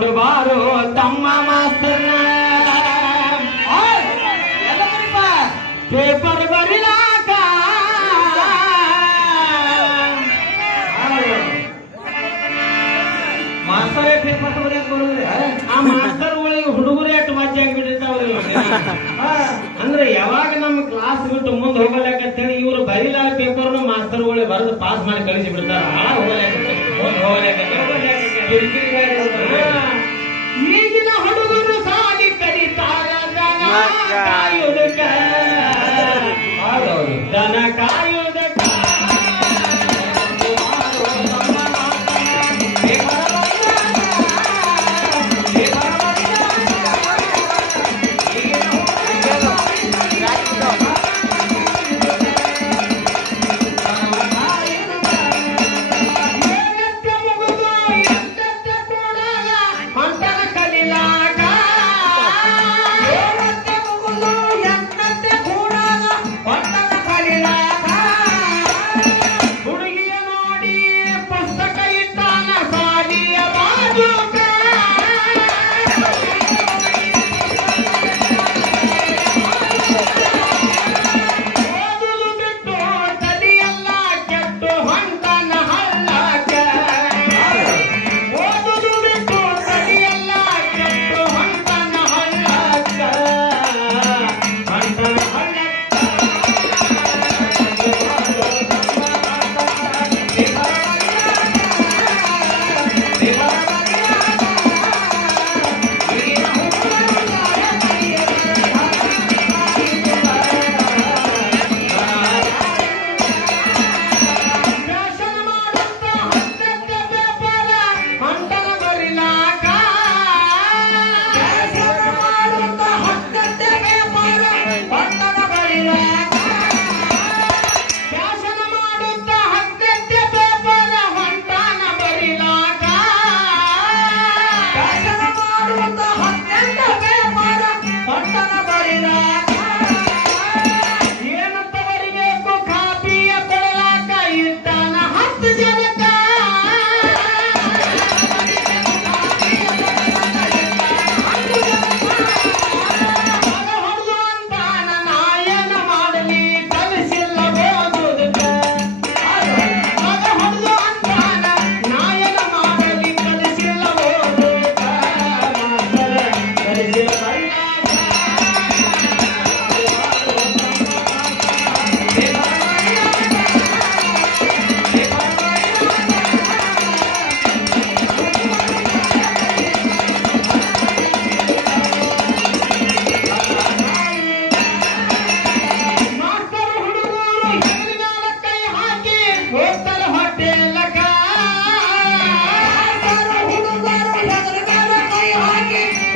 ನೋಡಬಾರೋ ತಮ್ಮ ಮಾಸ್ತನ paper ಬರಿಲಾಕ. ಮಾಸ್ತರೇ paper ಬರೆಯಕ್ ಆ master ಒಳಗೆ ಹುಡುಗರೇ ಅಟ್ಟು ಮಜ್ಜೆ ಆಗ್ಬಿಟ್ಟಿರ್ತಾವ್ರಿ ಅಂದ್ರೆ ಯಾವಾಗ ನಮ್ಮ ಕ್ಲಾಸ್ ಬಿಟ್ಟು ಮುಂದೆ ಹೇಳಿ ಇವರು ಬರಿಲಾರ ಪೇಪರ್ನು ಮಾಸ್ತರ್ ಒಳಗೆ ಬರೆದು ಪಾಸ್ ಮಾಡಿ ಕಳಿಸಿ ಬಿಡ್ತಾರ. ಹೋಗಲಾಕ ಹೋಗಲಾಕ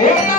Yeah.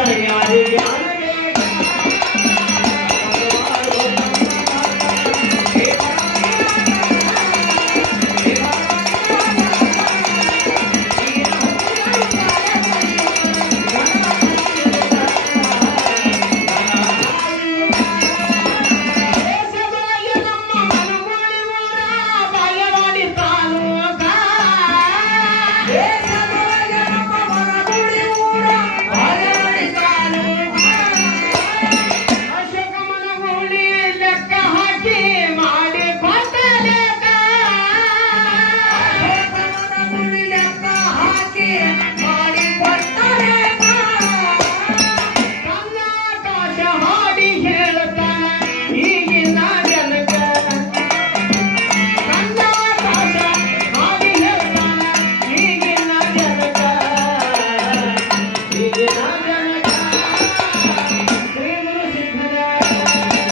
Yeah, yeah, yeah.